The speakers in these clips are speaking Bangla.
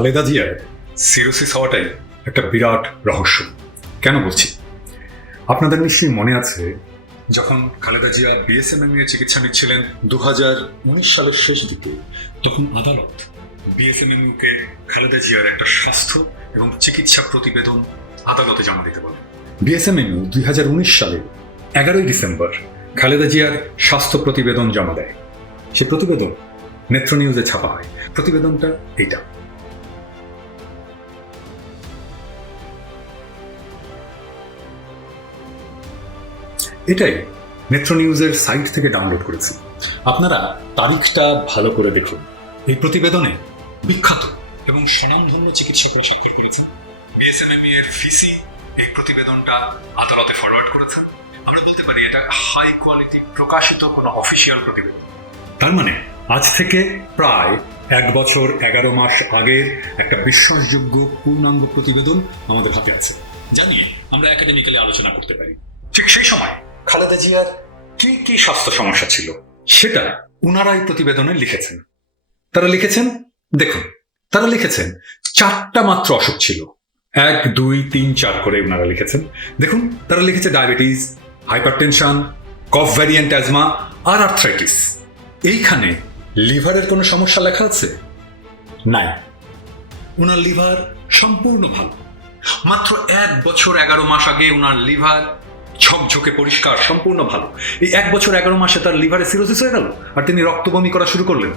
খালেদা জিয়ার সিরোসিস হওয়াটাই একটা বিরাট রহস্য। কেন বলছি? আপনাদের নিশ্চয়ই মনে আছে, যখন খালেদা জিয়া বিএসএমএম এর চিকিৎসা নিচ্ছিলেন 2019 সালের শেষ দিকে, তখন আদালত বিএসএমএমইউ কে খালেদা জিয়ার একটা স্বাস্থ্য এবং চিকিৎসা প্রতিবেদন আদালতে জমা দিতে বলে। বিএসএমএমইউ 2019 সালে 11 ডিসেম্বর খালেদা জিয়ার স্বাস্থ্য প্রতিবেদন জমা দেয়। সে প্রতিবেদন নেত্র নিউজে ছাপা হয়। প্রতিবেদনটা এইটা। এটাই নেত্র নিউজের সাইট থেকে ডাউনলোড করেছি। আপনারা তারিখটা ভালো করে দেখুন। এই প্রতিবেদনে বিখ্যাত এবং স্বনামধন্য চিকিৎসকরা স্বাক্ষর করেছেন। বিএসএমএমই এর ভিসি এই প্রতিবেদনটা আদালতে ফরওয়ার্ড করেছেন। আমরা বলতে পারি এটা হাই কোয়ালিটি প্রকাশিত কোনো অফিসিয়াল প্রতিবেদন। তার মানে আজ থেকে প্রায় 1 বছর 11 মাস আগের একটা বিশ্বাসযোগ্য পূর্ণাঙ্গ প্রতিবেদন আমাদের হাতে আছে, যা নিয়ে আমরা একাডেমিক্যালি আলোচনা করতে পারি। ঠিক সেই সময় খালেদা জিয়ার কি কি স্বাস্থ্য সমস্যা ছিল সেটা উনারাই প্রতিবেদনে লিখেছেন। তারা লিখেছেন, দেখুন, তারা লিখেছেন 4টা মাত্র অসুখ ছিল। 1, 2, 3, 4 করে উনারা লিখেছেন। দেখুন, তারা লিখেছে ডায়াবেটিস, হাইপারটেনশন, কফ ভ্যারিয়েন্ট অ্যাজমা আর আর্থ্রাইটিস। এইখানে লিভারের কোনো সমস্যা লেখা আছে? নাই। উনার লিভার সম্পূর্ণ ভালো। মাত্র 1 বছর 11 মাস আগে উনার লিভার ঝকঝকে পরিষ্কার, সম্পূর্ণ ভালো। এই 1 বছর 11 মাসে তার লিভারে সিরোসিস হয়ে গেল আর তিনি রক্ত বমি করা শুরু করলেন।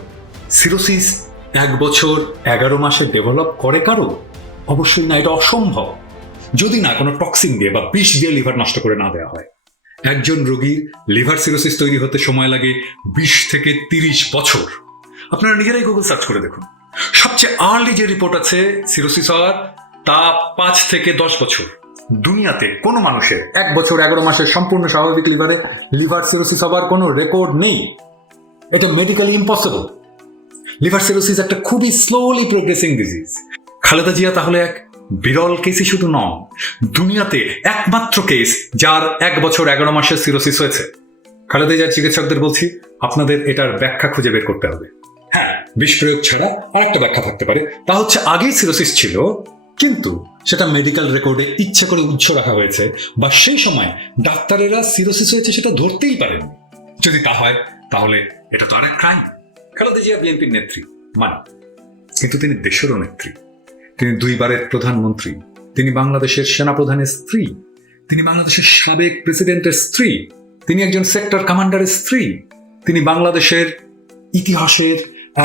সিরোসিস 1 বছর 11 মাসে ডেভেলপ করে কারো? অবশ্যই না, এটা অসম্ভব। যদি না কোনো টক্সিন দিয়ে বা বিষ দিয়ে লিভার নষ্ট করে না দেওয়া হয়। একজন রোগীর লিভার সিরোসিস তৈরি হতে সময় লাগে 20 থেকে 30 বছর। আপনারা নিজেরাই গুগল সার্চ করে দেখুন। সবচেয়ে আর্লি যে রিপোর্ট আছে সিরোসিস হওয়ার, তা 5 থেকে 10 বছর। দুনিয়াতে কোনো মানুষের 1 বছর 11 মাসের সম্পূর্ণ স্বাভাবিক লিভার সিরোসিস হবার কোনো রেকর্ড নেই। এটা মেডিকেলি ইম্পসিবল। লিভার সিরোসিস একটা খুবই slowly progressing disease. Khaleda Zia তাহলে এক বিরল কেসই শুধু নন, দুনিয়াতে একমাত্র কেস যার 1 বছর 11 মাসের সিরোসিস হয়েছে। খালেদা জিয়ার চিকিৎসকদের বলছি, আপনাদের এটার ব্যাখ্যা খুঁজে বের করতে হবে। হ্যাঁ, বিষ প্রয়োগ ছাড়া আর একটা ব্যাখ্যা থাকতে পারে, তা হচ্ছে আগেই সিরোসিস ছিল, কিন্তু সেটা মেডিকেল রেকর্ডে ইচ্ছে করে উৎস রাখা হয়েছে, বা সেই সময় ডাক্তারেরা সিরোসিস হয়েছে সেটা ধরতেই পারেন। যদি তা হয় তাহলে এটা তো আরেক ক্রাইম। খালেদা জিয়া বিএনপির নেত্রী মানে, কিন্তু তিনি দেশেরও নেত্রী। তিনি 2 বারের প্রধানমন্ত্রী। তিনি বাংলাদেশের সেনাপ্রধানের স্ত্রী। তিনি বাংলাদেশের সাবেক প্রেসিডেন্টের স্ত্রী। তিনি একজন সেক্টর কমান্ডারের স্ত্রী। তিনি বাংলাদেশের ইতিহাসের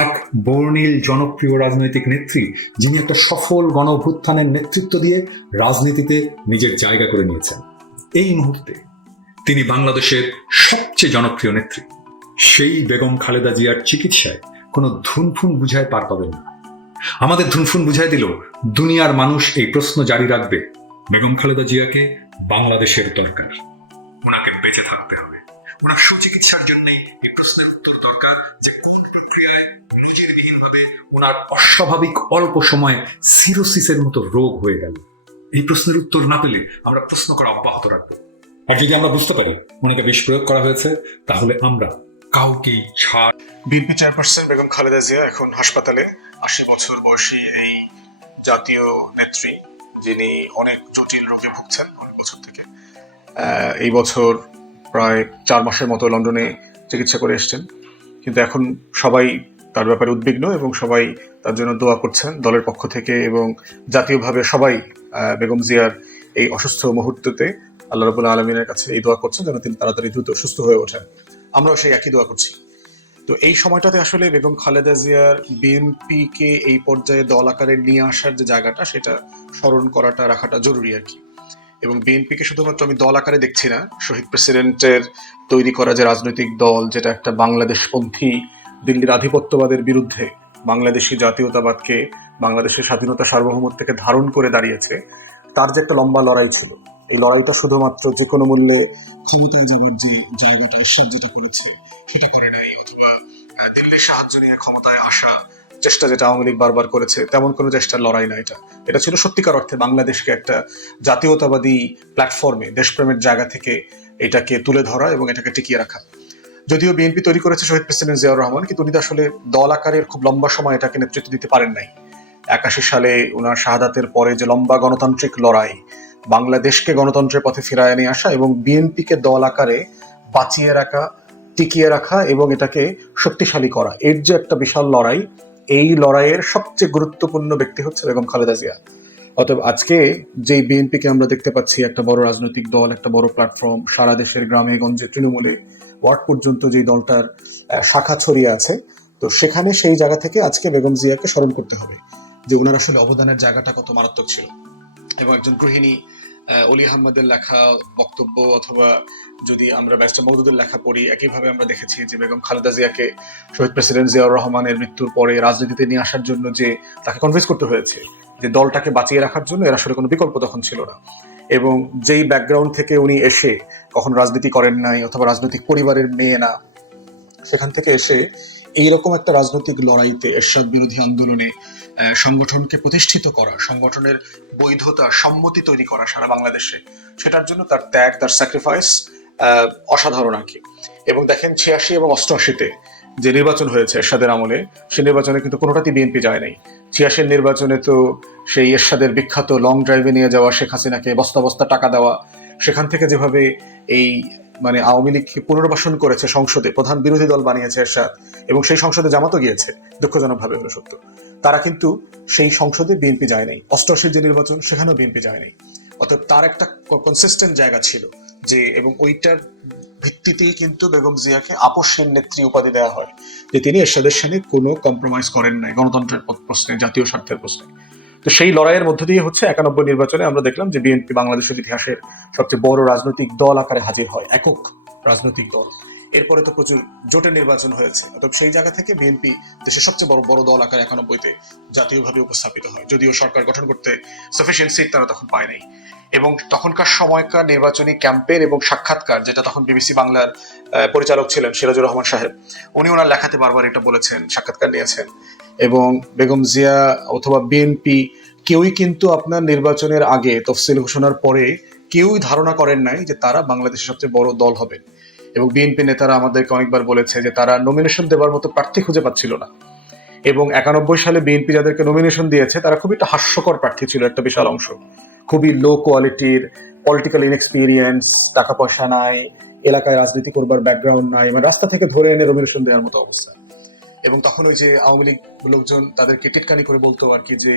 এক বর্ণিল জনপ্রিয় রাজনৈতিক নেত্রী, যিনি একটা সফল গণ অভ্যুত্থানের নেতৃত্ব দিয়ে রাজনীতিতে নিজের জায়গা করে নিয়েছেন। এই মুহূর্তে তিনি বাংলাদেশের সবচেয়ে জনপ্রিয় নেত্রী। সেই বেগম খালেদা জিয়ার চিকিৎসায় কোনো ধুনফুন বুঝায় পার পাবেন না। আমাদের ধুনফুন বুঝাই দিল দুনিয়ার মানুষ এই প্রশ্ন জারি রাখবে, বেগম খালেদা জিয়াকে বাংলাদেশের দরকার। ওনাকে বেঁচে থাকতে হবে। ওনার সুচিকিৎসার জন্যই এই প্রশ্নের উত্তর দরকার যে কোন প্রক্রিয়ায় নজিরবিহীনভাবে ওনার অস্বাভাবিক অল্প সময়ে সিরোসিসের মতো রোগ হয়ে গেল। এই প্রশ্নের উত্তর না পেলে আমরা প্রশ্ন করা অব্যাহত রাখবো। আর যদি আমরা বুঝতে পারি ওনাকে বিষ প্রয়োগ করা হয়েছে, তাহলে আমরা কাউকেই ছাড়। বিএনপি চেয়ারপারসন বেগম খালেদা জিয়া এখন হাসপাতালে। 80 বছর বয়সী এই জাতীয় নেত্রী, যিনি অনেক জটিল রোগে ভুগছেন অনেক বছর থেকে, এই বছর প্রায় 4 মাসের মতো লন্ডনে চিকিৎসা করে এসছেন। কিন্তু এখন সবাই তার ব্যাপারে উদ্বিগ্ন এবং সবাই তার জন্য দোয়া করছেন দলের পক্ষ থেকে, এবং জাতীয়ভাবে সবাই বেগম জিয়ার এই অসুস্থ মুহূর্ততে আল্লাহ রাব্বুল আলামিনের কাছে এই দোয়া করছেন যেন তিনি তাড়াতাড়ি দ্রুত সুস্থ হয়ে ওঠেন। আমরাও সেই একই দোয়া করছি। তো এই সময়টাতে আসলে বেগম খালেদা জিয়ার বিএনপিকে এই পর্যায়ে দল আকারে নিয়ে আসার যে জায়গাটা, সেটা স্মরণ করাটা, রাখাটা জরুরি আর কি। এবং বিএনপিকে শুধুমাত্র আমি দল আকারে দেখছি না, শহীদ প্রেসিডেন্টের তৈরি করা যে রাজনৈতিক দল, যেটা একটা বাংলাদেশপন্থী, দিল্লির আধিপত্যবাদের বিরুদ্ধে বাংলাদেশি জাতীয়তাবাদকে, বাংলাদেশের স্বাধীনতা সার্বভৌমত্বকে ধারণ করে দাঁড়িয়েছে, তার যে একটা লম্বা লড়াই ছিল। এই লড়াইটা শুধুমাত্র যে কোনো মূল্যে ক্ষমতায় যাবার যে জায়গাটা, ঈশ্বর যেটা করেছে সেটা করে নাই, অথবা দিল্লির সাহায্য নিয়ে ক্ষমতায় আসা চেষ্টা যেটা আওয়ামী লীগ বারবার করেছে, তেমন কোনো চেষ্টার লড়াই না। এটা ছিল সত্যিকার অর্থে বাংলাদেশকে একটা জাতীয়তাবাদী প্ল্যাটফর্মে, দেশপ্রেমের জায়গা থেকে এটাকে তুলে ধরা এবং এটাকে টিকিয়ে রাখা। যদিও বিএনপি তৈরি করেছে শহীদ প্রেসিডেন্ট জিয়াউর রহমান, কিন্তু উনি তো আসলে দল আকারের খুব লম্বা সময় এটাকে নেতৃত্ব দিতে পারেন নাই। 81 সালে ওনার শাহাদাতের পরে যে লম্বা গণতান্ত্রিক লড়াই, বাংলাদেশকে গণতন্ত্রের পথে ফিরায় নিয়ে আসা এবং বিএনপিকে দল আকারে বাঁচিয়ে রাখা, টিকিয়ে রাখা এবং এটাকে শক্তিশালী করা, এর যে একটা বিশাল লড়াই, এই লড়াইয়ের সবচেয়ে গুরুত্বপূর্ণ ব্যক্তি হচ্ছে বেগম খালেদা জিয়া। অতএব আজকে যেই বিএনপিকে আমরা দেখতে পাচ্ছি, একটা বড় রাজনৈতিক দল, একটা বড় প্ল্যাটফর্ম, সারা দেশের গ্রামে গঞ্জে তৃণমূলে ওয়ার্ড পর্যন্ত যেই দলটার শাখা ছড়িয়ে আছে, তো সেখানে সেই জায়গা থেকে আজকে বেগম জিয়াকে স্মরণ করতে হবে যে ওনার আসলে অবদানের জায়গাটা কত মারাত্মক ছিল। এবং একজন গৃহিণী অলি আহমদের লেখা বক্তব্য অথবা যদি আমরা ব্যারিস্টার মওদুদের লেখা পড়ি, একইভাবে আমরা দেখেছি যে বেগম খালেদা জিয়াকে শহীদ প্রেসিডেন্ট জিয়াউর রহমানের মৃত্যুর পরে রাজনীতিতে নিয়ে আসার জন্য যে তাকে কনভিন্স করতে হয়েছে যে দলটাকে বাঁচিয়ে রাখার জন্য, এর আসলে কোনো বিকল্প তখন ছিল না। এবং যেই ব্যাকগ্রাউন্ড থেকে উনি এসে কখন রাজনীতি করেন নাই অথবা রাজনৈতিক পরিবারের মেয়ে না, সেখান থেকে এসে এইরকম একটা রাজনৈতিক লড়াইতে, এরশাদ বিরোধী আন্দোলনে সংগঠনকে প্রতিষ্ঠিত করা, সংগঠনের বৈধতা, সম্মতি তৈরি করা সারা বাংলাদেশে, সেটার জন্য তার ত্যাগ, তার স্যাক্রিফাইস অসাধারণ আর কি। এবং দেখেন 86 এবং 88-তে যে নির্বাচন হয়েছে এরশাদের আমলে, সেই নির্বাচনে কিন্তু কোনোটাতেই বিএনপি যায় নাই। 86 নির্বাচনে তো সেই এরশাদের বিখ্যাত লং ড্রাইভে নিয়ে যাওয়া, শেখ হাসিনাকে বস্তা বস্তা টাকা দেওয়া, সেখান থেকে যেভাবে এই আওয়ামী লীগকে পুনর্বাসন করেছে, সংসদে প্রধান বিরোধী দল বানিয়েছে এরশাদ, এবং সেই সংসদে জামাতও গিয়েছে, দুঃখজনকভাবে হলো সত্য। তারা কিন্তু সেই সংসদে বিএনপি যায় নাই। 88 যে নির্বাচন, সেখানেও বিএনপি যায় নাই। অর্থাৎ তার একটা কনসিস্টেন্ট জায়গা ছিল যে, এবং ওইটার ভিত্তিতেই কিন্তু বেগম জিয়াকে আপসহীন নেত্রী উপাধি দেওয়া হয়, যে তিনি এরশাদের সাথে কোনো কম্প্রোমাইজ করেন নাই গণতন্ত্রের প্রশ্নে, জাতীয় স্বার্থের প্রশ্নে। তো সেই লড়াইয়ের মধ্য দিয়ে হচ্ছে 91 নির্বাচনে আমরা দেখলাম যে বিএনপি বাংলাদেশের ইতিহাসের সবচেয়ে বড় রাজনৈতিক দল আকারে হাজির হয়, একক রাজনৈতিক দল। এরপরে তো প্রচুর জোটের নির্বাচন হয়েছে। অর্থাৎ সেই জায়গা থেকে বিএনপি দেশের সবচেয়ে বড় বড় দল আকারে 91-তে জাতীয়ভাবে উপস্থাপিত হয়, যদিও সরকার গঠন করতে সাফিসিয়েন্ট সিট তারা তখন পায় নাই। এবং তখনকার সময়কার নির্বাচনী ক্যাম্পেইন এবং সাক্ষাৎকার, যেটা তখন বিবিসি বাংলার পরিচালক ছিলেন সিরাজুর রহমান সাহেব, উনি ওনার লেখাতে বারবার এটা বলেছেন, সাক্ষাৎকার নিয়েছেন। এবং বেগম জিয়া অথবা বিএনপি কেউই কিন্তু আপনার নির্বাচনের আগে, তফসিল ঘোষণার পরে কেউই ধারণা করেন নাই যে তারা বাংলাদেশের সবচেয়ে বড় দল হবে। এবং বিএনপি নেতারা আমাদেরকে অনেকবার বলেছে যে তারা নমিনেশন দেওয়ার মতো প্রার্থী খুঁজে পাচ্ছিল না। এবং 91 সালে বিএনপি যাদেরকে নমিনেশন দিয়েছে তারা খুবই একটা হাস্যকর প্রার্থী ছিল, একটা বিশাল অংশ খুবই লো কোয়ালিটির, পলিটিক্যাল ইনএক্সপিরিয়েন্স, টাকা পয়সা নাই, এলাকায় রাজনীতি করবার ব্যাকগ্রাউন্ড নাই, মানে রাস্তা থেকে ধরে এনে নমিনেশন দেওয়ার মতো অবস্থা। এবং তখন ওই যে আওয়ামী লীগ লোকজন তাদেরকে টিটকানি করে বলতো আর কি যে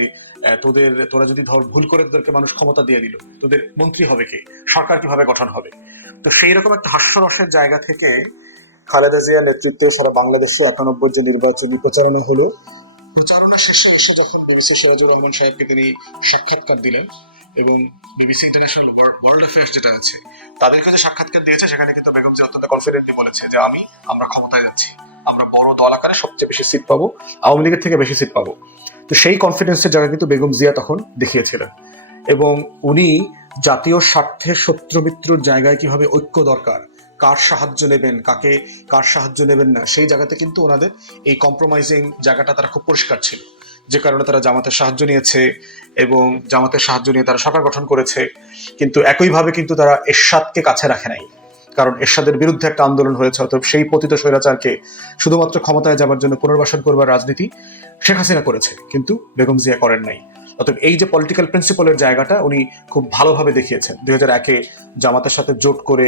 তোরা যদি ধর ভুল করে তোদেরকে মানুষ ক্ষমতা দিয়ে দিল, তোদের মন্ত্রী হবে কে, সরকার কিভাবে গঠন হবে। তো সেই রকম একটা হাস্যরসের জায়গা থেকে খালেদা জিয়ার নেতৃত্বে সারা বাংলাদেশে 91 যে নির্বাচনী প্রচারণা হলো, প্রচারণা শেষে এসে যখন বিবিসি সিরাজুর রহমান সাহেবকে তিনি সাক্ষাৎকার দিলেন, এবং বিবিসি ইন্টারন্যাশনাল ওয়ার্ল্ড অ্যাফেয়ার্স যেটা আছে, তাদেরকে যে সাক্ষাৎকার দিয়েছে, সেখানে কিন্তু বেগম জিয়া অত্যন্ত কনফিডেন্টলি বলেছে যে আমরা ক্ষমতায় যাচ্ছি, আমরা বড় দল আকারে সবচেয়ে বেশি সিট পাবো, আওয়ামী লীগের থেকে বেশি সিট পাবো। তো সেই কনফিডেন্সের জায়গা কিন্তু বেগম জিয়া তখন দেখিয়েছিলেন। এবং উনি জাতীয় স্বার্থের শত্রু মিত্রর জায়গায় কিভাবে ঐক্য দরকার, কার সাহায্য নেবেন, কার সাহায্য নেবেন না, সেই জায়গাতে কিন্তু ওনাদের এই কম্প্রোমাইজিং জায়গাটা তারা খুব পরিষ্কার ছিল, যে কারণে তারা জামাতের সাহায্য নিয়েছে এবং জামাতের সাহায্য নিয়ে তারা সরকার গঠন করেছে। কিন্তু একইভাবে কিন্তু তারা এরশাদকে কাছে রাখে নাই, কারণ এরশাদের বিরুদ্ধে একটা আন্দোলন হয়েছে। অর্থাৎ সেই পতিত স্বৈরাচারকে শুধুমাত্র ক্ষমতায় যাবার জন্য পুনর্বাসন করবার রাজনীতি শেখ হাসিনা করেছে, কিন্তু বেগম জিয়া করেন নাই। অর্থাৎ এই যে পলিটিক্যাল প্রিন্সিপালের জায়গাটা উনি খুব ভালোভাবে দেখিয়েছেন। 2001-এ জামাতের সাথে জোট করে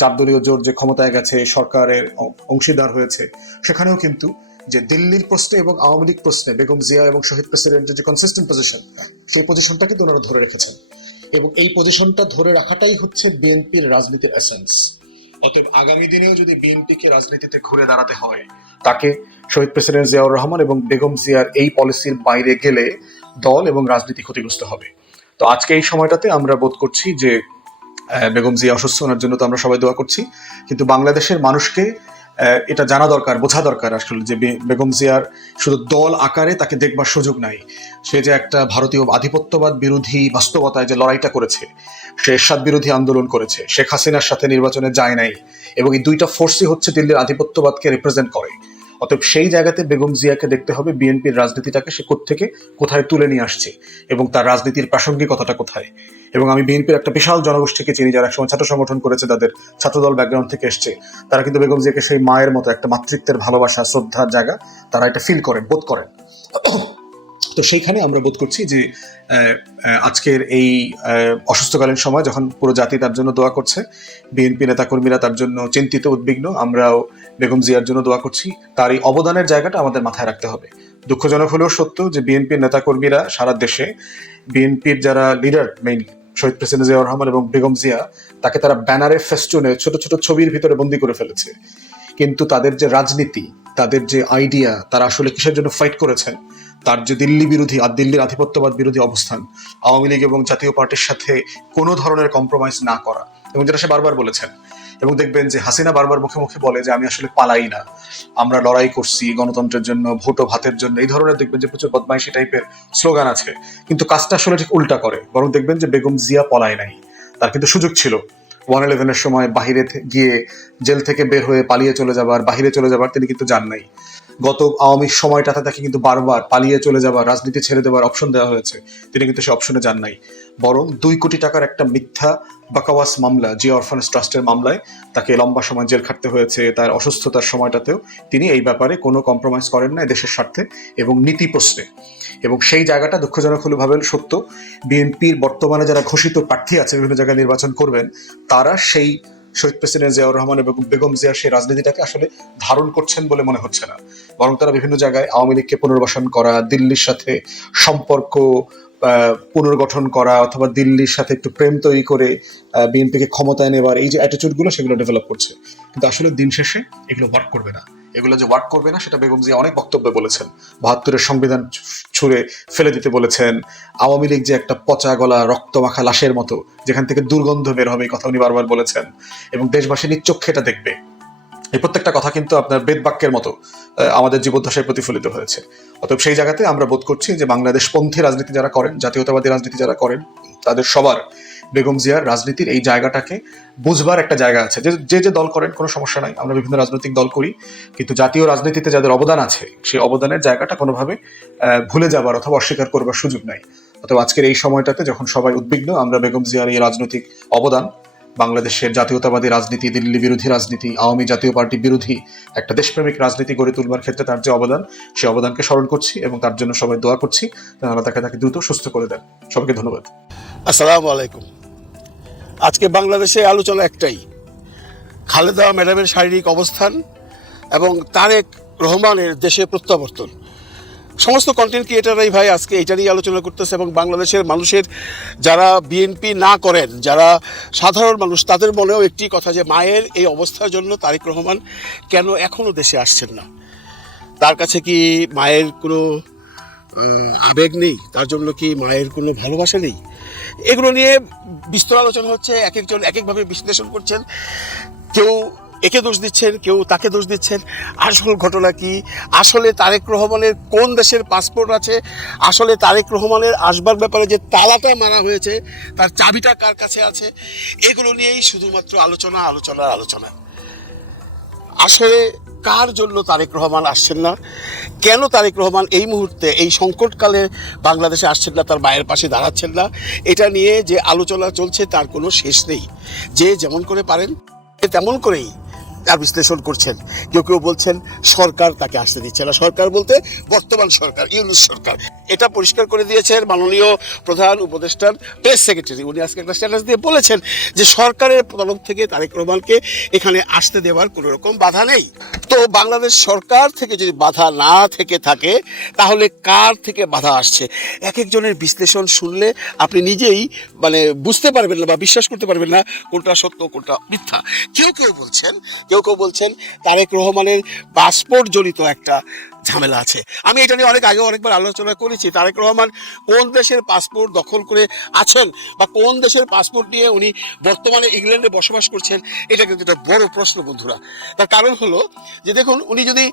4 দলীয় জোট যে ক্ষমতায় গেছে, সরকারের অংশীদার হয়েছে, সেখানেও কিন্তু যে দিল্লির প্রশ্নে এবং আওয়ামী লীগ প্রশ্নে বেগম জিয়া এবং শহীদ প্রেসিডেন্টের যে কনসিস্টেন্ট পজিশন, সেই পজিশনটা কিন্তু ওনারা ধরে রেখেছেন। এবং এই পজিশনটা ধরে রাখাটাই হচ্ছে বিএনপির রাজনীতির এসেন্স। অতএব আগামী দিনেও যদি বিএনপিকে রাজনীতিতে ঘুরে দাঁড়াতে হয়, তাকে শহীদ প্রেসিডেন্ট জিয়াউর রহমান এবং বেগম জিয়ার এই পলিসির বাইরে গেলে দল এবং রাজনীতি ক্ষতিগ্রস্ত হবে। তো আজকে এই সময়টাতে আমরা বোধ করছি যে বেগম জিয়া অসুস্থ, ওনার জন্য তো আমরা সবাই দোয়া করছি, কিন্তু বাংলাদেশের মানুষকে এটা জানা দরকার, বোঝা দরকার আসলে যে বেগম জিয়ার শুধু দল আকারে তাকে দেখবার সুযোগ নাই। সে যে একটা ভারতীয় আধিপত্যবাদ বিরোধী বাস্তবতায় যে লড়াইটা করেছে, সে এরশাদ বিরোধী আন্দোলন করেছে, শেখ হাসিনার সাথে নির্বাচনে যায় নাই, এবং এই দুইটা ফোর্সই হচ্ছে দিল্লির আধিপত্যবাদকে রিপ্রেজেন্ট করে। অতএব সেই জায়গাতে বেগম জিয়াকে দেখতে হবে বিএনপির রাজনীতিটাকে সে কোত্থেকে কোথায় তুলে নিয়ে আসছে এবং তার রাজনীতির প্রাসঙ্গিকতাটা কোথায়। এবং আমি বিএনপির একটা বিশাল জনগোষ্ঠীকে চিনি যারা একসময় ছাত্র সংগঠন করেছে, তাদের ছাত্রদল ব্যাকগ্রাউন্ড থেকে এসছে, তারা কিন্তু বেগম জিয়াকে সেই মায়ের মতো একটা মাতৃত্বের ভালোবাসা, শ্রদ্ধার জায়গা তারা এটা ফিল করেন, বোধ করেন। তো তো সেইখানে আমরা বোধ করছি যে আজকের এই অসুস্থকালীন সময় যখন পুরো জাতি তার জন্য দোয়া করছে, বিএনপি নেতাকর্মীরা তার জন্য চিন্তিত উদ্বিগ্ন, আমরাও বেগম জিয়ার জন্য দোয়া করছি। তার এই অবদানের জায়গাটা আমাদের মাথায় রাখতে হবে। দুঃখজনক হলেও সত্য যে বিএনপির নেতাকর্মীরা সারা দেশে, বিএনপির যারা লিডার মেইন শহীদ প্রেসিডেন্ট জিয়াউর রহমান এবং বেগম জিয়া, তাকে তারা ব্যানারে ফেস্টুনে ছোট ছোট ছবির ভিতরে বন্দি করে ফেলেছে। কিন্তু তাদের যে রাজনীতি, তাদের যে আইডিয়া, তারা আসলে কিসের জন্য ফাইট করেছেন, তার যে দিল্লি বিরোধী আর দিল্লির আধিপত্যবাদ বিরোধী অবস্থান, আওয়ামী লীগ এবং জাতীয় পার্টির সাথে কোনো ধরনের কম্প্রোমাইজ না করা, এবং যেটা সে বারবার বলেছেন। এবং দেখবেন যে হাসিনা বারবার মুখে মুখে বলে যে আমি আসলে পালাই না, আমরা লড়াই করছি গণতন্ত্রের জন্য, ভোট ও ভাতের জন্য, এই ধরনের দেখবেন যে প্রচুর বদমাইশি টাইপের স্লোগান আছে, কিন্তু কাজটা আসলে ঠিক উল্টা করে। বরং দেখবেন যে বেগম জিয়া পলায় নাই, তার কিন্তু সুযোগ ছিল 1/11-এর সময় বাহিরে গিয়ে জেল থেকে বের হয়ে পালিয়ে চলে যাবার, বাহিরে চলে যাবার, তিনি কিন্তু যান নাই। গত আওয়ামী সময়টাতে তাকে কিন্তু বারবার পালিয়ে চলে যাবার, রাজনীতি ছেড়ে দেওয়ার অপশন দেওয়া হয়েছে, তিনি কিন্তু সে অপশনে যান নাই। বরং 2 কোটি টাকার একটা মিথ্যা বাকাওয়াস মামলা, জিয়া অরফানেজ ট্রাস্টের মামলায় তাকে লম্বা সময় জেল খাটতে হয়েছে। তার অসুস্থতার সময়টাতেও তিনি এই ব্যাপারে কোনো কম্প্রোমাইজ করেন না দেশের স্বার্থে এবং নীতি প্রশ্নে। এবং সেই জায়গাটা দুঃখজনক হলে ভাবেন সত্য, বিএনপির বর্তমানে যারা ঘোষিত প্রার্থী আছে বিভিন্ন জায়গায় নির্বাচন করবেন, তারা সেই শহীদ প্রেসিডেন্ট জিয়াউর রহমান এবং বেগম জিয়ার সেই রাজনীতিটাকে আসলে ধারণ করছেন বলে মনে হচ্ছে না। বরং তারা বিভিন্ন জায়গায় আওয়ামী লীগকে পুনর্বাসন করা, দিল্লির সাথে সম্পর্ক পুনর্গঠন করা, অথবা দিল্লির সাথে একটু প্রেম তৈরি করে বিএনপিকে ক্ষমতায় নেবার এই যে অ্যাটিটিউডগুলো, সেগুলো ডেভেলপ করছে। কিন্তু আসলে দিন শেষে এগুলো ওয়ার্ক করবে না। এগুলো যে ওয়ার্ক করবে না সেটা বেগম জিয়া অনেক বক্তব্যে বলেছেন। 72-এর সংবিধান ছুঁড়ে ফেলে দিতে বলেছেন। আওয়ামী লীগ যে একটা পচা গলা রক্ত মাখা লাশের মতো, যেখান থেকে দুর্গন্ধ বের হবে, এই কথা উনি বারবার বলেছেন। এবং দেশবাসী নিচক্ষে এটা দেখবে। এই প্রত্যেকটা কথা কিন্তু আপনার বেদবাক্যের মতো আমাদের জীবদ্দশায় প্রতিফলিত হয়েছে। অতএব সেই জায়গাতে আমরা বোধ করছি যে বাংলাদেশপন্থী রাজনীতি যারা করেন, জাতীয়তাবাদী রাজনীতি যারা করেন, তাদের সবার বেগম জিয়ার রাজনীতির এই জায়গাটাকে বুঝবার একটা জায়গা আছে। যে যে দল করেন কোনো সমস্যা নাই, আমরা বিভিন্ন রাজনৈতিক দল করি, কিন্তু জাতীয় রাজনীতিতে যাদের অবদান আছে, সেই অবদানের জায়গাটা কোনোভাবে ভুলে যাবার অথবা অস্বীকার করবার সুযোগ নাই। অথবা আজকের এই সময়টাতে যখন সবাই উদ্বিগ্ন, আমরা বেগম জিয়ার এই রাজনৈতিক অবদান, বাংলাদেশের জাতীয়তাবাদী রাজনীতি, দিল্লি বিরোধী রাজনীতি, আওয়ামী জাতীয় পার্টি বিরোধী একটা দেশপ্রেমিক রাজনীতি গড়ে তুলবার ক্ষেত্রে তার যে অবদান, সেই অবদানকে স্মরণ করছি এবং তার জন্য সবাই দোয়া করছি যেন আল্লাহ তাকে দ্রুত সুস্থ করে দেন। সবাইকে ধন্যবাদ। আসসালামু আলাইকুম। আজকে বাংলাদেশে আলোচনা একটাই, খালেদা ম্যাডামের শারীরিক অবস্থান এবং তারেক রহমানের দেশে প্রত্যাবর্তন। সমস্ত কন্টেন্ট ক্রিয়েটাররাই ভাই আজকে এটা নিয়ে আলোচনা করতেছে এবং বাংলাদেশের মানুষের যারা বিএনপি না করেন, যারা সাধারণ মানুষ, তাদের মনেও একটি কথা যে মায়ের এই অবস্থার জন্য তারেক রহমান কেন এখনও দেশে আসছেন না। তার কাছে কি মায়ের কোনো আবেগ নেই? তার জন্য কি মায়ের কোনো ভালোবাসা নেই? এগুলো নিয়ে বিস্তর আলোচনা হচ্ছে, এক একজন এক একভাবে বিশ্লেষণ করছেন। কেউ একে দোষ দিচ্ছেন, কেউ তাকে দোষ দিচ্ছেন। আসল ঘটনা কি? আসলে তারেক রহমানের কোন দেশের পাসপোর্ট আছে? আসলে তারেক রহমানের আসবার ব্যাপারে যে তালাটা মারা হয়েছে, তার চাবিটা কার কাছে আছে? এগুলো নিয়েই শুধুমাত্র আলোচনা আলোচনা আলোচনা। আসলে কার জন্য তারেক রহমান আসছেন না? কেন তারেক রহমান এই মুহূর্তে এই সংকটকালে বাংলাদেশে আসছেন না, তার মায়ের পাশে দাঁড়াচ্ছেন না? এটা নিয়ে যে আলোচনা চলছে তার কোনো শেষ নেই। যে যেমন করে পারেন তেমন করেই তার বিশ্লেষণ করছেন। কেউ কেউ বলছেন সরকার তাকে আসতে দিচ্ছে না। সরকার বলতে বর্তমান সরকার, ইউনূস সরকার। এটা পরিষ্কার করে দিয়েছেন মাননীয় প্রধান উপদেষ্টার প্রেস সেক্রেটারি। উনি আজকে একটা স্ট্যাটাস দিয়ে বলেছেন যে সরকারের তরফ থেকে তারেক রহমানকে এখানে আসতে দেওয়ার কোনো রকম বাধা নেই। তো বাংলাদেশ সরকার থেকে যদি বাধা না থেকে থাকে, তাহলে কার থেকে বাধা আসছে? এক একজনের বিশ্লেষণ শুনলে আপনি নিজেই বুঝতে পারবেন না বা বিশ্বাস করতে পারবেন না কোনটা সত্য কোনটা মিথ্যা। কেউ কেউ বলছেন তারেক রহমানের পাসপোর্ট জড়িত একটা ঝামেলা আছে। আমি এটা নিয়ে অনেকবার আলোচনা করেছি। তারেক রহমান কোন দেশের পাসপোর্ট দখল করে আছেন বা কোন দেশের পাসপোর্ট নিয়ে উনি বর্তমানে ইংল্যান্ডে বসবাস করছেন, এটা কিন্তু একটা বড় প্রশ্ন বন্ধুরা। তার কারণ হলো যে দেখুন, উনি যদি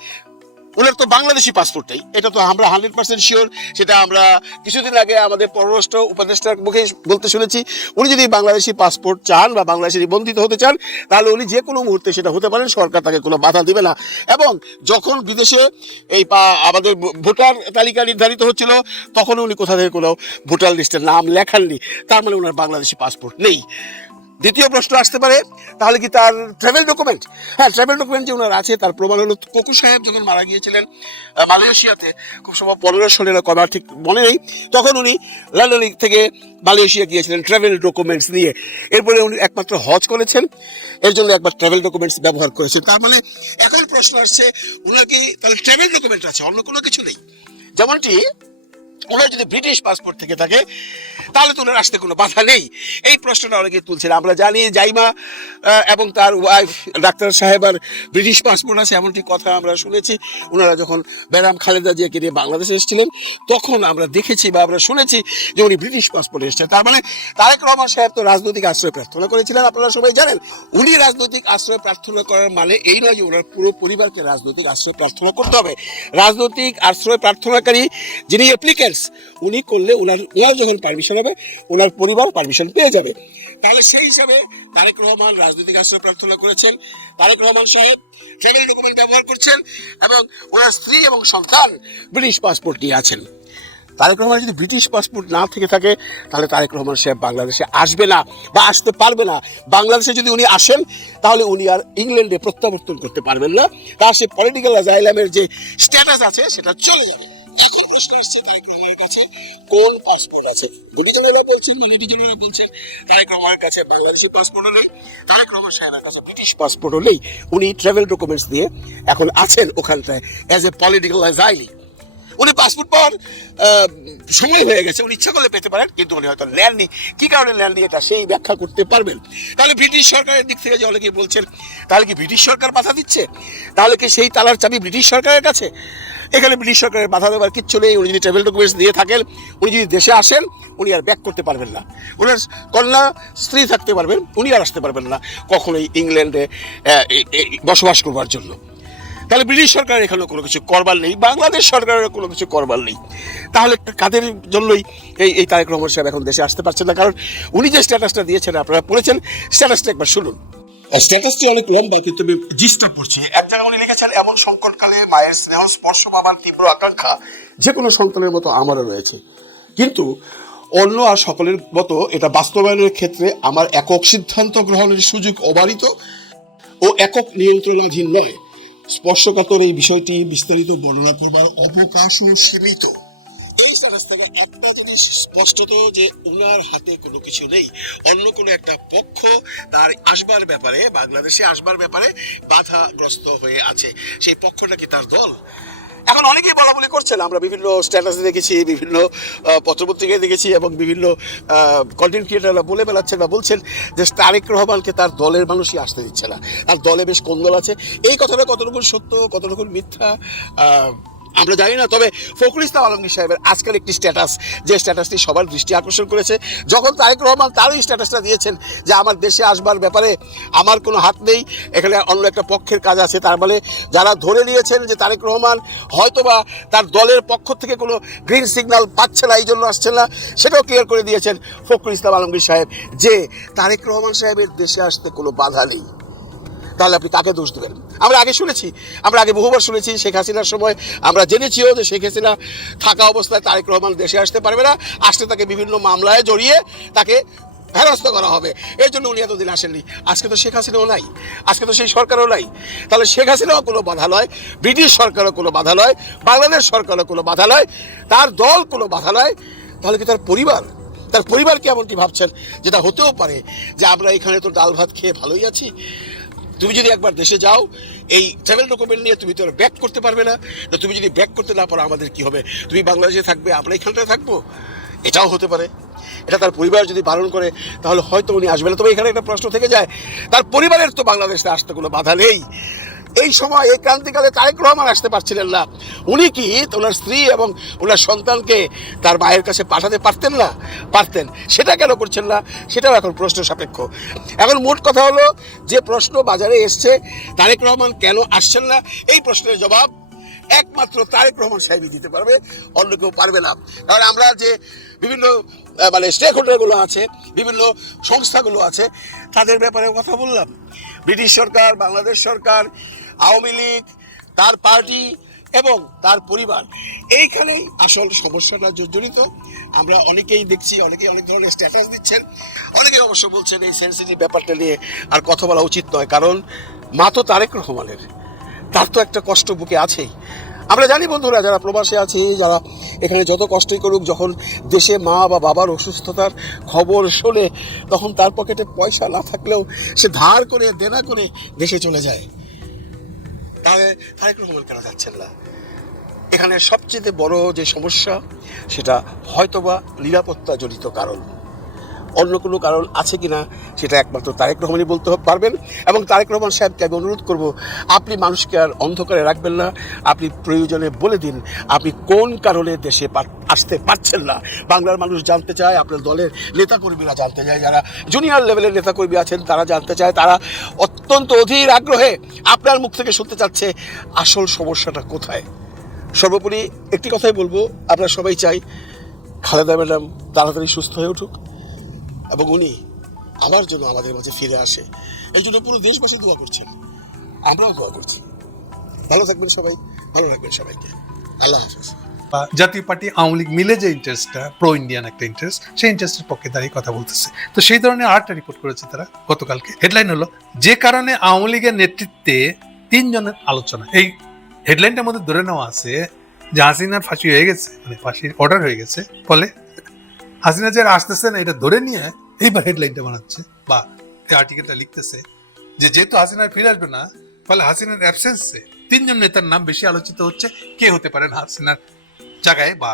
ওনার তো বাংলাদেশি পাসপোর্টটাই, এটা তো আমরা 100% শিওর। সেটা আমরা কিছুদিন আগে আমাদের পররাষ্ট্র উপদেষ্টার মুখে বলতে শুনেছি। উনি যদি বাংলাদেশি পাসপোর্ট চান বা বাংলাদেশে নিবন্ধিত হতে চান, তাহলে উনি যে কোনো মুহূর্তে সেটা হতে পারেন, সরকার তাকে কোনো বাধা দিবে না। এবং যখন বিদেশে আমাদের ভোটার তালিকা নির্ধারিত হচ্ছিল, তখন উনি কোথা থেকে কোনো ভোটার লিস্টের নাম লেখাননি, তার মানে ওনার বাংলাদেশি পাসপোর্ট নেই। দ্বিতীয় প্রশ্ন আসতে পারে, তাহলে কি তার ট্রাভেল ডকুমেন্ট? হ্যাঁ, ট্রাভেল ডকুমেন্ট যে ওনার আছে তার প্রমাণ হলো কোকু সাহেব যখন মারা গিয়েছিলেন মালয়েশিয়াতে, খুব সম্ভব 1500 সালে কবে ঠিক মনে নেই, তখন উনি লন্ডন থেকে মালয়েশিয়া গিয়েছিলেন ট্রাভেল ডকুমেন্টস নিয়ে। এরপরে উনি একমাত্র হজ করেছেন, এর জন্য একবার ট্রাভেল ডকুমেন্টস ব্যবহার করেছেন। তার মানে এখন প্রশ্ন আসছে, ওনার কি তাহলে ট্রাভেল ডকুমেন্ট আছে, অন্য কোনো কিছু নেই? যেমনটি ওনার যদি ব্রিটিশ পাসপোর্ট থেকে থাকে তাহলে তো ওনার আসতে কোনো বাধা নেই। এই প্রশ্নটা অনেকে তুলছেন। আমরা জানি জাইমা এবং তার ওয়াইফ ডাক্তার সাহেবার ব্রিটিশ পাসপোর্ট আছে, এমনটি কথা আমরা শুনেছি। ওনারা যখন বেগম খালেদা জিয়াকে নিয়ে বাংলাদেশে এসেছিলেন তখন আমরা দেখেছি বা আমরা শুনেছি যে উনি ব্রিটিশ পাসপোর্টে এসেছেন। তার মানে তারেক রহমান সাহেব তো রাজনৈতিক আশ্রয় প্রার্থনা করেছিলেন, আপনারা সবাই জানেন। উনি রাজনৈতিক আশ্রয় প্রার্থনা করার মানে এই নয় যে ওনার পুরো পরিবারকে রাজনৈতিক আশ্রয় প্রার্থনা করতে হবে। রাজনৈতিক আশ্রয় প্রার্থনাকারী যিনি অ্যাপ্লিকেন্টস, উনি করলে ওনার যখন পারমিশন হবে ওনার পরিবার পারমিশন পেয়ে যাবে। তাহলে সেই হিসাবে তারেক রহমান রাজনৈতিক আশ্রয় প্রার্থনা করেছেন, তারেক রহমান সাহেব ট্রাভেল ডকুমেন্ট ব্যবহার করছেন এবং ওনার স্ত্রী এবং সন্তান ব্রিটিশ পাসপোর্ট নিয়ে আছেন। তারেক রহমান যদি ব্রিটিশ পাসপোর্ট না থেকে থাকে তাহলে তারেক রহমান সাহেব বাংলাদেশে আসবে না বা আসতে পারবে না। বাংলাদেশে যদি উনি আসেন তাহলে উনি আর ইংল্যান্ডে প্রত্যাবর্তন করতে পারবেন না, তার সে পলিটিক্যাল অ্যাজাইলামের যে স্ট্যাটাস আছে সেটা চলে যাবে। এখন প্রশ্ন আসছে তারেক রহমানের কাছে কোন পাসপোর্ট আছে? নেটিজনেরা বলছেন তারেক রহমানের কাছে বাংলাদেশি পাসপোর্টও নেই, তারেক রহমান সাহেবের কাছে ব্রিটিশ পাসপোর্টও নেই। উনি ট্রাভেল ডকুমেন্টস দিয়ে এখন আছেন ওখানটায় অ্যাজ এ পলিটিক্যাল অ্যাজাইলি। উনি পাসপোর্ট পাওয়ার সময় হয়ে গেছে, উনি ইচ্ছা করলে পেতে পারেন, কিন্তু উনি হয়তো নেননি। কি কারণে নেননি এটা সেই ব্যাখ্যা করতে পারবেন। তাহলে ব্রিটিশ সরকারের দিক থেকে যে অনেকেই বলছেন তাহলে কি ব্রিটিশ সরকার বাধা দিচ্ছে? তাহলে কি সেই তালার চাবি ব্রিটিশ সরকারের কাছে? এখানে ব্রিটিশ সরকারের বাধা দেওয়ার কিচ্ছু নেই। উনি যদি ট্রাভেল ডকুমেন্টস দিয়ে থাকেন, উনি যদি দেশে আসেন উনি আর ব্যাক করতে পারবেন না। ওনার কন্যা স্ত্রী থাকতে পারবেন, উনি আর আসতে পারবেন না কখনোই ইংল্যান্ডে বসবাস করবার জন্য। তাহলে ব্রিটিশ সরকার এখানে কোনো কিছু করবার নেই, বাংলাদেশ সরকারের কোনো কিছু করবার নেই। তাহলে কাদের জন্যই এই তারেক রহমান সাহেব এখন দেশে আসতে পারছেন না? কারণ উনি যে স্ট্যাটাসটা দিয়েছেন আপনারা পড়েছেন, স্ট্যাটাসটা একবার শুনুন। স্ট্যাটাসটি অনেক লম্বা, কিন্তু আমি জিস্টটা পড়ছি। এক জায়গায় উনি লিখেছেন, এমন সংকটকালে মায়ের স্নেহ স্পর্শ পাবার তীব্র আকাঙ্ক্ষা যে কোনো সন্তানের মতো আমারও রয়েছে, কিন্তু অন্য আর সকলের মতো এটা বাস্তবায়নের ক্ষেত্রে আমার একক সিদ্ধান্ত গ্রহণের সুযোগ অবারিত ও একক নিয়ন্ত্রণাধীন নয়। স্পর্শকাতর এই বিষয়টি বিস্তারিত বর্ণনা করবার অবকাশও সীমিত। এই স্ট্যাটাস থেকে একটা জিনিস স্পষ্টত যে ওনার হাতে কোনো কিছু নেই। অন্য কোনো একটা পক্ষ তার আসবার ব্যাপারে, বাংলাদেশে আসবার ব্যাপারে বাধাগ্রস্ত হয়ে আছে। সেই পক্ষটা কি তার দল? এখন অনেকেই বলা বলি করছেন, আমরা বিভিন্ন স্ট্যাটাসে দেখেছি, বিভিন্ন পত্রপত্রিকায় দেখেছি এবং বিভিন্ন কন্টেন্ট ক্রিয়েটাররা বলে বেড়াচ্ছেন বা বলছেন যে তারেক রহমানকে তার দলের মানুষই আসতে দিচ্ছে না, আর দলে বেশ কোন্দল আছে। এই কথাটা কতটুকু সত্য কতটুকু মিথ্যা আমরা জানি না। তবে ফখরুল ইসলাম আলমগীর সাহেবের আজকাল একটি স্ট্যাটাস, যে স্ট্যাটাসটি সবার দৃষ্টি আকর্ষণ করেছে, যখন তারেক রহমান তারই স্ট্যাটাসটা দিয়েছেন যে আমার দেশে আসবার ব্যাপারে আমার কোনো হাত নেই, এখানে অন্য একটা পক্ষের কাজ আছে। তার মানে যারা ধরে নিয়েছেন যে তারেক রহমান হয়তোবা তার দলের পক্ষ থেকে কোনো গ্রিন সিগন্যাল পাচ্ছে না, এই জন্য আসছেন না, সেটাও ক্লিয়ার করে দিয়েছেন ফখরুল ইসলাম আলমগীর সাহেব যে তারেক রহমান সাহেবের দেশে আসতে কোনো বাধা নেই। তাহলে আপনি কাকে দোষ দেবেন? আমরা আগে শুনেছি, আমরা আগে বহুবার শুনেছি, শেখ হাসিনার সময় আমরা জেনেছিও যে শেখ হাসিনা থাকা অবস্থায় তারেক রহমান দেশে আসতে পারবে না, আসলে তাকে বিভিন্ন মামলায় জড়িয়ে তাকে হেনস্থা করা হবে, এর জন্য উনি এতদিন আসেননি। আজকে তো শেখ হাসিনাও নাই, আজকে তো সেই সরকারও নাই। তাহলে শেখ হাসিনাও কোনো বাধা নয়, ব্রিটিশ সরকারও কোনো বাধা নয়, বাংলাদেশ সরকারও কোনো বাধা নয়, তার দল কোনো বাধা নয়। তাহলে কি তার পরিবারকে এমনটি ভাবছেন যেটা হতেও পারে যে আমরা এখানে তো ডাল ভাত খেয়ে ভালোই আছি, তুমি যদি একবার দেশে যাও এই ট্রাভেল ডকুমেন্ট নিয়ে তুমি তো আর ব্যাক করতে পারবে না, তুমি যদি ব্যাক করতে না পারো আমাদের কি হবে? তুমি বাংলাদেশে থাকবে, আমরা এখানটায় থাকবো, এটাও হতে পারে। এটা তার পরিবার যদি বারণ করে তাহলে হয়তো উনি আসবে না। তবে এখানে একটা প্রশ্ন থেকে যায়, তার পরিবারের তো বাংলাদেশে আসতে কোনো বাধা নেই। এই সময় এই ক্রান্তিকালে তারেক রহমান আসতে পারছিলেন না, উনি কি ওনার স্ত্রী এবং ওনার সন্তানকে তার মায়ের কাছে পাঠাতে পারতেন না? পারতেন। সেটা কেন করছেন না সেটাও এখন প্রশ্ন সাপেক্ষ। এখন মোট কথা হলো, যে প্রশ্ন বাজারে এসছে তারেক রহমান কেন আসছেন না, এই প্রশ্নের জবাব একমাত্র তারেক রহমান সাহেবই দিতে পারবে, অন্য কেউ পারবে না। কারণ আমরা যে বিভিন্ন স্টেক হোল্ডারগুলো আছে, বিভিন্ন সংস্থাগুলো আছে, তাদের ব্যাপারে কথা বললাম। ব্রিটিশ সরকার, বাংলাদেশ সরকার, আওয়ামী লীগ, তার পার্টি, এবং তার পরিবার, এইখানেই আসল সমস্যাটা জড়িত। আমরা অনেকেই দেখছি, অনেকেই অনেক ধরনের স্ট্যাটাস দিচ্ছেন, অনেকেই অবশ্য বলছেন এই সেন্সিটিভ ব্যাপারটা নিয়ে আর কথা বলা উচিত নয়, কারণ মা তো তারেক রহমানের, তার তো একটা কষ্ট বুকে আছেই। আমরা জানি বন্ধুরা, যারা প্রবাসে আছি, যারা এখানে যত কষ্টই করুক, যখন দেশে মা বা বাবার অসুস্থতার খবর শোনে, তখন তার পকেটে পয়সা না থাকলেও সে ধার করে দেনা করে দেশে চলে যায়। তাহলে তারেক রহমান কেন যাচ্ছেন না? এখানে সবচেয়ে বড় যে সমস্যা, সেটা হয়তোবা নিরাপত্তা জড়িত কারণ। অন্য কোনো কারণ আছে কিনা সেটা একমাত্র তারেক রহমানই বলতে পারবেন। এবং তারেক রহমান সাহেবকে আমি অনুরোধ করব, আপনি মানুষকে আর অন্ধকারে রাখবেন না, আপনি প্রয়োজনে বলে দিন আপনি কোন কারণে দেশে আসতে পারছেন না। বাংলার মানুষ জানতে চায়, আপনার দলের নেতাকর্মীরা জানতে চায়, যারা জুনিয়র লেভেলের নেতাকর্মী আছেন তারা জানতে চায়, তারা অত্যন্ত অধীর আগ্রহে আপনার মুখ থেকে শুনতে চাচ্ছে আসল সমস্যাটা কোথায়। সর্বোপরি একটি কথাই বলবো, আমরা সবাই চাই খালেদা ম্যাডাম তাড়াতাড়ি সুস্থ হয়ে উঠুক এবং উনি আবার যেন আমাদের মাঝে ফিরে আসে। এই জন্য পুরো দেশবাসী দোয়া করছেন, আমরাও দোয়া করছি। ভালো থাকবেন সবাই, ভালো রাখবেন সবাইকে। আল্লাহ হাফেজ। জাতীয় পার্টি আওয়ামী লীগ মিলে যে ইন্টারেস্টটা, প্রো ইন্ডিয়ান একটা ইন্টারেস্ট, সেই ইন্টারেস্টের পক্ষে দাঁড়িয়ে কথা বলতেছে। তো সেই ধরনের আরেকটা রিপোর্ট করেছে তারা গতকালকে। হেডলাইন হলো, যে কারণে আওয়ামী লীগের নেতৃত্বে 3 জনের আলোচনা। এই হেডলাইনটার মধ্যে ধরে নেওয়া আছে যে হাসিনার ফাঁসি হয়ে গেছে, মানে ফাঁসির অর্ডার হয়ে গেছে, ফলে হাসিনা যে আসতেছে না এটা ধরে নিয়ে এইবার হেডলাইনটা বানাচ্ছে বা এই আর্টিকেলটা লিখতেছে যে যেহেতু হাসিনার ফিরে আসবে না, ফলে হাসিনার অ্যাবসেন্সে 3 জন নেতার নাম বেশি আলোচিত হচ্ছে। কে হতে পারেন হাসিনার জায়গায় বা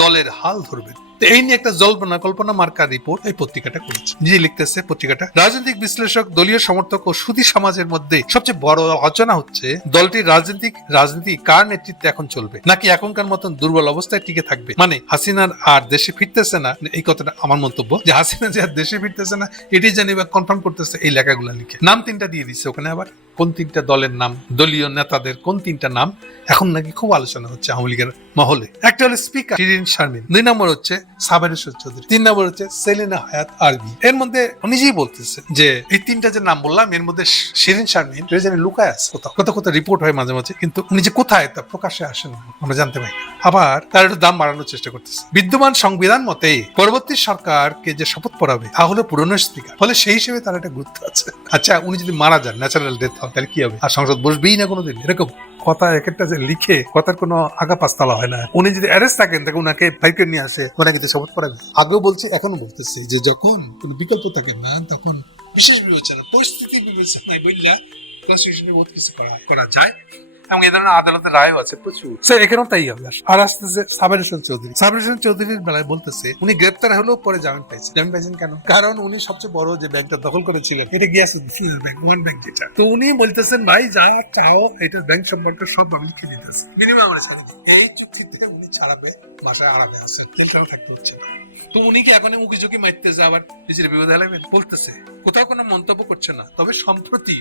দলের হাল ধরবেন। তো এই নিয়ে একটা জল্পনা কল্পনা মার্কা রিপোর্ট এই পত্রিকাটা করেছে। যে লিখতেছে পত্রিকাটা, রাজনৈতিক বিশ্লেষক, দলীয় সমর্থক ও সুধী সমাজের মধ্যে সবচেয়ে বড় আলোচনা হচ্ছে দলটির রাজনীতি কার নেতৃত্বে এখন চলবে, নাকি এখনকার মতন দুর্বল অবস্থায় টিকে থাকবে। মানে হাসিনার আর দেশে ফিরতেছে না, এই কথাটা আমার মন্তব্য, যে হাসিনা যে আর দেশে ফিরতেছে না এটাই জানি বা কনফার্ম করতেছে এই লেখাগুলো লিখে। নাম 3টা দিয়ে দিচ্ছে ওখানে, আবার কোন 3টা দলের নাম, দলীয় নেতাদের কোন 3টা নাম এখন নাকি খুব আলোচনা হচ্ছে আওয়ামী লীগের মহলে। একটা হলো স্পিকার শিরিন শারমিন, 2 নম্বর হচ্ছে সাবের চৌধুরী, 3 নম্বর হচ্ছে সেলিনা হায়াত আরবি। এর মধ্যে নিজেই বলতেছে যে এই 3টা যে নাম বললাম এর মধ্যে শিরিন শারমিন জানি লুকায় আছে কোথাও কোথাও রিপোর্ট হয় মাঝে মাঝে, কিন্তু উনি যে কোথায় তা প্রকাশ্যে আসে না, আমরা জানতে পারি। আবার তার একটু দাম বাড়ানোর চেষ্টা করতেছে। বিদ্যমান সংবিধান মতে পরবর্তী সরকারকে যে শপথ পড়াবে তা হলো পুরনো স্পিকার, ফলে সেই হিসেবে তার একটা গুরুত্ব আছে। আচ্ছা, উনি যদি মারা যান, ন্যাচারাল ডেথ হয়, তাহলে কি হবে? আর সংসদ বসবেই না কোনোদিন। এরকম কথা এক একটা যে লিখে, কথার কোনো আগা পাঁচতলা হয় না। উনি যদি অ্যারেস্ট থাকেন তাকে উনাকে বাইকে নিয়ে আসে, ওনাকে কিন্তু শপথ পড়াবে। আগেও বলছে, এখনো বলতেছে যে যখন কোনো বিকল্প থাকে না, তখন বিশেষ বিবেচনা, পরিস্থিতি বিবেচনায় বললা কনস্টিটিউশনে বহুত কিছু করা যায়, এবং এ ধরনের আদালতের রায়ও আছে প্রচুর। এখানেও তাই হবে। আর আসতেছে সাবের চৌধুরীর বেলায় বলতেছে উনি গ্রেপ্তার হলেও পরে জামিন পাইছেন কেন? কারণ উনি সবচেয়ে বড় যে ব্যাংকটা দখল করেছিলেন, এটা গিয়েছে ওয়ান ব্যাংক যেটা। তো উনি বলতেছেন, ভাই যা চাও এটার ব্যাংক সম্পর্কে সব আমি লিখে দিতেছি, মিনিমাম আমরা ছাড়া দিই। এই চুক্তিতে উনি ছাড়াবে, বাসায় আড়াবে আছে, তেলটাও থাকতে হচ্ছে না। তো উনি কি এখন মুখি ঝুঁকি মারতেছে, আবার নিজের বিপদে লাগবেন বলতেছে, কোথাও কোনো মন্তব্য করছে না। তবে সম্প্রতি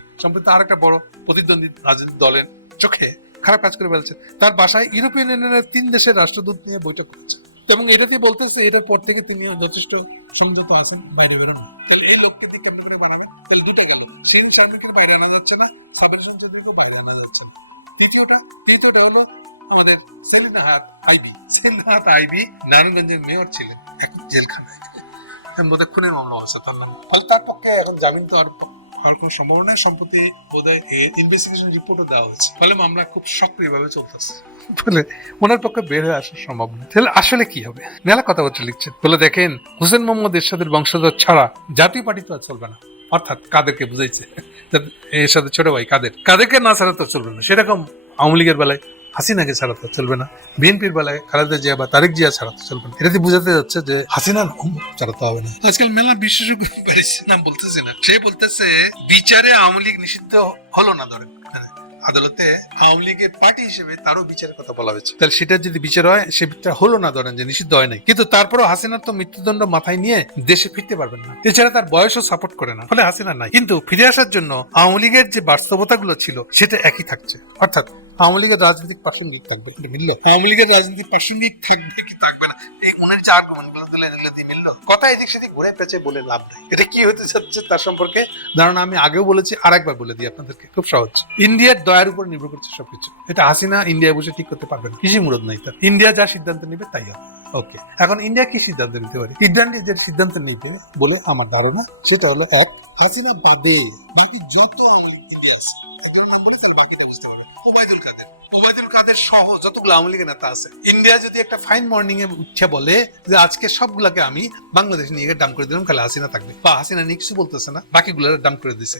আর একটা বড় প্রতিদ্বন্দ্বী রাজনৈতিক দলের চোখে খারাপ কাজ করে ফেলছে। তার বাসায় ইউরোপিয়ান ইউনিয়নের 3 দেশের রাষ্ট্রদূত নিয়ে বৈঠক করছে, এবং এটা দিয়ে বলতেছে এটার পর থেকে তিনি যথেষ্ট সংযত আছেন, বাইরে বেরোন। তাহলে এই লোককে দিয়ে কেমন করে বানাবেন? তাহলে 2টা গেল, শিরিন শারমিনকে বাইরে আনা যাচ্ছে না, সাবের চৌধুরীকেও বাইরে আনা যাচ্ছে না। তৃতীয়টা হলো আমাদের সেলিনা হায়াত আইবি নারায়ণগঞ্জের মেয়র ছিলেন, এখন জেলখানায়, বোধহয় খুনের মামলা আছে তার নাম। ফলে তার পক্ষে এখন জামিন তো আর কোনো সম্ভাবনা সম্প্রতি বোধহয় ইনভেস্টিগেশন রিপোর্টও দেওয়া হয়েছে, ফলে মামলা খুব সক্রিয়ভাবে চলতেছে, ফলে ওনার পক্ষে বের হয়ে আসার সম্ভাবনা। তাহলে আসলে কি হবে? মেলা কথাবার্তা লিখছেন, বলে দেখেন হোসেন মোহাম্মদ এরশাদের বংশধর ছাড়া জাতীয় পার্টি তো আর চলবে না। অর্থাৎ কাদেরকে বুঝাইছে, এরশাদের ছোট ভাই কাদেরকে না ছাড়া তো চলবে না। সেরকম আওয়ামী লীগের বেলায় হাসিনাকে ছাড়া তো চলবে না, বিএনপির বেলায় খালেদা জিয়া বা তারেক জিয়া ছাড়া তো চলবে না। এটাতে বোঝাতে যাচ্ছে যে হাসিনা ছাড়া তো হবে না। আজকাল মেলা বিশেষজ্ঞ নাম বলতেছে না, সে বলতেছে বিচারে আওয়ামী লীগ নিষিদ্ধ হলো না, ধরেন আদালতে আওয়ামী লীগের পার্টি হিসেবে তারও বিচারের কথা বলা হয়েছে, তাহলে সেটা যদি বিচার হয়, সেটা হলো না, ধরেন যে নিষিদ্ধ হয় নাই, কিন্তু তারপরও হাসিনার তো মৃত্যুদণ্ড মাথায় নিয়ে দেশে ফিরতে পারবেন না, এছাড়া তার বয়সও সাপোর্ট করে না, ফলে হাসিনা নাই। কিন্তু ফিরে আসার জন্য আওয়ামী লীগের যে বাস্তবতাগুলো ছিল সেটা একই থাকছে, অর্থাৎ আওয়ামী লীগের রাজনৈতিক প্রাসঙ্গিক থাকবে। আওয়ামী লীগের রাজনৈতিক প্রাসঙ্গিক থাকবে কি থাকবে না এই উনের যে আর্গুমেন্টগুলো দিলে এগুলো দিয়ে মিললো, কথা এদিক সেদিক ঘুরে পেঁচে বলে লাভ নেই। এটা কি হতে যাচ্ছে তার সম্পর্কে ধারণা আমি আগেও বলেছি, আরেকবার বলে দিই আপনাদেরকে, খুব সহজ। ইন্ডিয়ার দয়ার উপর নির্ভর করছে সবকিছু। এটা হাসিনা ইন্ডিয়া বসে ঠিক করতে পারবে না, কিছু মুরদ নাই তার। ইন্ডিয়া যা সিদ্ধান্ত নেবে তাই হবে। ওকে, এখন ইন্ডিয়া কি সিদ্ধান্ত নিতে পারে? ইন্ডিয়া যে সিদ্ধান্ত নিবে বলে আমার ধারণা সেটা হলো, এক, হাসিনা বাদে বাকি যত আওয়ামী লীগ ইন্ডিয়া আছে একজন নাম বলে তাহলে বাকিটা বুঝতে পারবে। ওবায়দুল কাদের সহ যতগুলো আওয়ামী লীগের নেতা আছে, ইন্ডিয়া যদি একটা ফাইন মর্নিং এ উঠে বলে যে আজকে সবগুলাকে আমি বাংলাদেশ নিয়ে ডাম করে দিলাম, খালি হাসিনা থাকবে, বা হাসিনা নিয়ে কিছু বলতেছে না, বাকিগুলো ডাম করে দিছে,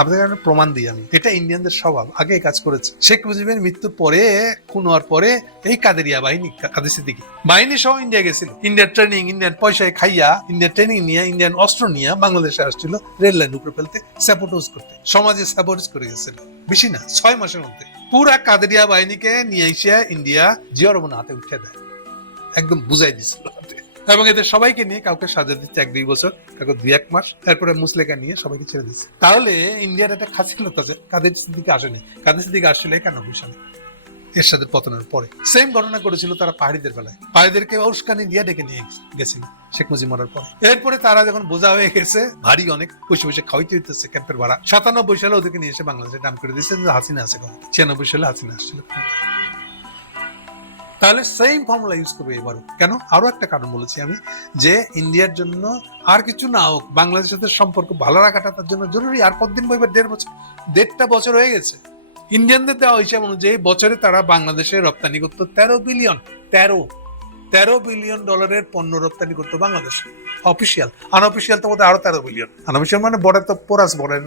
আপনাদের কারণে প্রমাণ দিই আমি, এটা ইন্ডিয়ানদের স্বভাব, আগে কাজ করেছে। শেখ মুজিবের মৃত্যুর পরে, খুন হওয়ার পরে এই কাদেরিয়া বাহিনী, কাদের সিদ্দিকী বাহিনী সহ ইন্ডিয়া গেছিল, ইন্ডিয়ার ট্রেনিং, ইন্ডিয়ান পয়সায় খাইয়া, ইন্ডিয়ান ট্রেনিং নিয়ে, ইন্ডিয়ান অস্ত্র নিয়ে বাংলাদেশে আসছিল রেল লাইন উপরে ফেলতে, স্যাবোটেজ করতে, সমাজে স্যাবোটেজ করে গেছিল। বেশি না, 6 মাসের মধ্যে পুরা কাদেরিয়া বাহিনীকে নিয়ে এসে ইন্ডিয়া জিয়া রহমানের হাতে উঠে দেয়, একদম বুঝাই দিছিল হাতে। এবং এদের সবাইকে নিয়ে কাউকে সাজা দিচ্ছে 1-2 বছর, কাউকে 2-1 মাস, তারপরে মুসলেকা নিয়ে সবাইকে ছেড়ে দিচ্ছে। তাহলে ইন্ডিয়ার একটা খাসি লোক আছে, কাদের সিদ্দিকী আসেনি, কাদের সিদ্দিকী আসলে কেন হুইসানে এরশাদের পতনের পরে সেম ঘটনা করেছিল তারা পাহাড়িদের বেলায়, পাহাড়িদেরকে উস্কানি দিয়ে ডেকে নিয়ে গেছিল শেখ মুজিব মরার পরে। এরপরে তারা যখন বোঝা হয়ে গেছে, ভারী অনেক, বসে বসে খাওয়াইতে হইতেছে ক্যাম্পের ভাড়া, 97 সালে ওদেরকে নিয়ে এসে বাংলাদেশে ডাম করে দিয়েছে যে হাসিনা আছে, 96 সালে হাসিনা আসছিল। তাহলে সেম ফর্মুলা ইউজ করবে এবারও। কেন? আরো একটা কারণ বলেছি আমি, যে ইন্ডিয়ার জন্য আর কিছু না হোক বাংলাদেশের সাথে সম্পর্ক ভালো রাখাটা তার জন্য জরুরি। আর কতদিন বইবার, 1.5 বছর হয়ে গেছে। ইন্ডিয়ানদের দেওয়া হিসাব অনুযায়ী বছরে তারা বাংলাদেশে রপ্তানি করতো 13 বিলিয়ন ডলারের পণ্য রপ্তানি করতো বাংলাদেশ। অফিসিয়াল, আনঅফিসিয়াল তো আরো 13 বিলিয়ন। আনঅফিসিয়াল মানে বর্ডার তো পোরাস বর্ডার,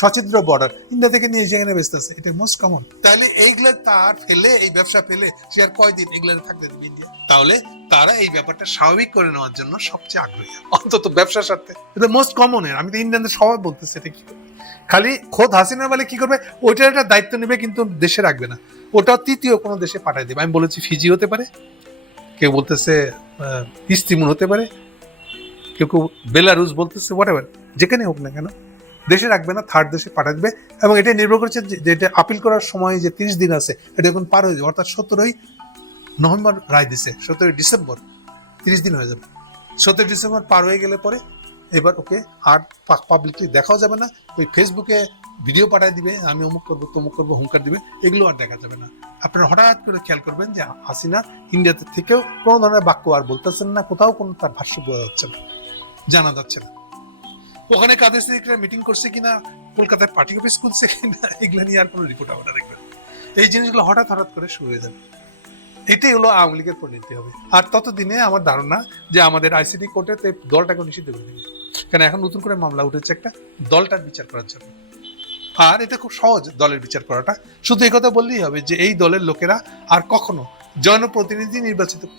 সচিদ্র বর্ডার, ইন্ডিয়া থেকে নিয়ে সেখানে বেচতেছে, এটা মোস্ট কমন। তাহলে এইগুলো তার ফেলে, এই ব্যবসা ফেলে সে আর কয়দিন এগুলো থাকতে দেবে ইন্ডিয়া? তাহলে তারা এই ব্যাপারটা স্বাভাবিক করে নেওয়ার জন্য সবচেয়ে আগ্রহী, অন্তত ব্যবসার স্বার্থে। এটা মোস্ট কমন। আমি তো ইন্ডিয়ানদের সবাই বলতেছি, এটা কি খালি খোদ হাসিনা বলে কি করবে, ওইটার একটা দায়িত্ব নেবে কিন্তু দেশে রাখবে না, ওটাও তৃতীয় কোনো দেশে পাঠাই দেবে। আমি বলেছি ফিজি হতে পারে, কেউ বলতেছে ইস্তিমুর হতে পারে, কেউ বেলারুস বলতেছে, হোয়াটএভার, যেখানে হোক না কেন দেশে রাখবে না, থার্ড দেশে পাঠাবে। এবং এটা নির্ভর করছে যে এটা আপিল করার সময় যে 30 দিন আছে, এটা এখন পার হয়ে যাবে, অর্থাৎ 17 নভেম্বর রায় দিছে, 17 ডিসেম্বর 30 দিন হয়ে যাবে। 17 ডিসেম্বর পার হয়ে গেলে পরে এবার ওকে আর পাবলিকলি দেখাও যাবে না, ওই ফেসবুকে ভিডিও পাঠায় দিবে, আমি অমুক করবো তমুক করবো, হুঙ্কার দিবে, এগুলো আর দেখা যাবে না। আপনারা হঠাৎ করে খেয়াল করবেন যে হাসিনা ইন্ডিয়াতে থেকেও কোনো ধরনের বাক্য আর বলতেছেন না, কোথাও কোনো তার ভাষ্য বোঝা যাচ্ছে না, জানা যাচ্ছে না। ওখানে কাদের সিদ্দিকীরা মিটিং করছে কিনা, কলকাতায় পার্টি অফিস খুলছে কিনা, এগুলো নিয়ে আর কোনো রিপোর্ট আপনারা দেখবেন। এই জিনিসগুলো হঠাৎ করে শুরু হয়ে যাবে। এটাই হলো আওয়ামী লীগের পরিণতি হবে। আর ততদিনে আমার ধারণা যে আমাদের আইসিটি কোর্টে দলটাকে নিষিদ্ধ করে দেবে, কারণ এখন নতুন করে মামলা উঠেছে একটা দলটার বিচার করার জন্য। আর এটা খুব সহজ দলের বিচার করাটা, শুধু এই কথা বললেই হবে যে এই দলের লোকেরা আর কখনো জনপ্রতিনিধি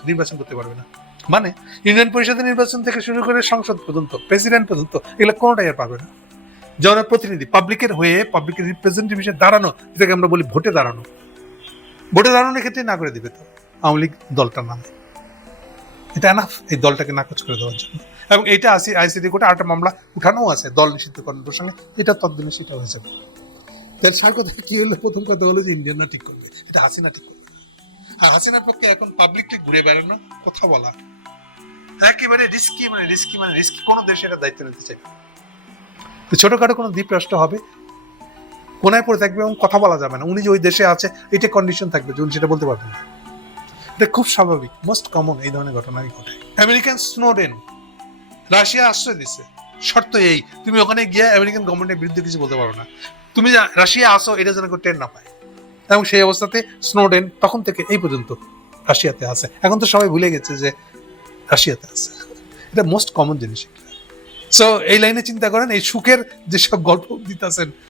নির্বাচন করতে পারবে না। মানে ইউনিয়ন পরিষদের নির্বাচন থেকে শুরু করে সংসদ পর্যন্ত, প্রেসিডেন্ট পর্যন্ত, এগুলো কোনোটাই আর পারবে না। জনপ্রতিনিধি, পাবলিকের হয়ে, পাবলিকের রিপ্রেজেন্টেটিভ দাঁড়ানো, যেটাকে আমরা বলি ভোটে দাঁড়ানো, ভোটে দাঁড়ানোর ক্ষেত্রে না করে দিবে তো আওয়ামী লীগ দলটার নামে। এটা এনাফ এই দলটাকে নাকচ করে দেওয়ার জন্য। এবং এটা আইসিটি কোর্টে আরেকটা মামলা উঠানো আছে দল নিষিদ্ধকরণ প্রসঙ্গে, এটা ততদিনে সেটা হয়ে যাবে। তার সার কথা কি হলো? প্রথম কথা হলো যে ইন্ডিয়ানরা ঠিক করবে, এটা হাসিনা ঠিক করবে। আর হাসিনার পক্ষে এখন পাবলিককে ঘুরে বেড়ানো, কথা বলা একেবারে রিস্কি, কোন দেশে এটা দায়িত্ব নিতে চাইবে। তো ছোটখাটো কোনো দ্বীপ রাষ্ট্র হবে, কোনায় পড়ে থাকবে এবং কথা বলা যাবে না। উনি যে ওই দেশে আছে এটা কন্ডিশন থাকবে যে উনি সেটা বলতে পারবেন না। এটা খুব স্বাভাবিক, মোস্ট কমন এই ধরনের ঘটনাই ঘটে। আমেরিকান স্নোডেন রাশিয়া আশ্রয় দিচ্ছে, শর্ত এই, তুমি ওখানে গিয়ে আমেরিকান গভর্নমেন্টের বিরুদ্ধে কিছু বলতে পারো না, তুমি রাশিয়া আসো, এটা যেন টের না পায়। এবং সেই অবস্থাতে স্নোডেন তখন থেকে এই পর্যন্ত রাশিয়াতে আছে। এখন তো সবাই ভুলে গেছে যে রাশিয়াতে আছে। এটা মোস্ট কমন জিনিস। সো এই লাইনে চিন্তা করেন, এই সুখের যেসব গল্প দিতেছেন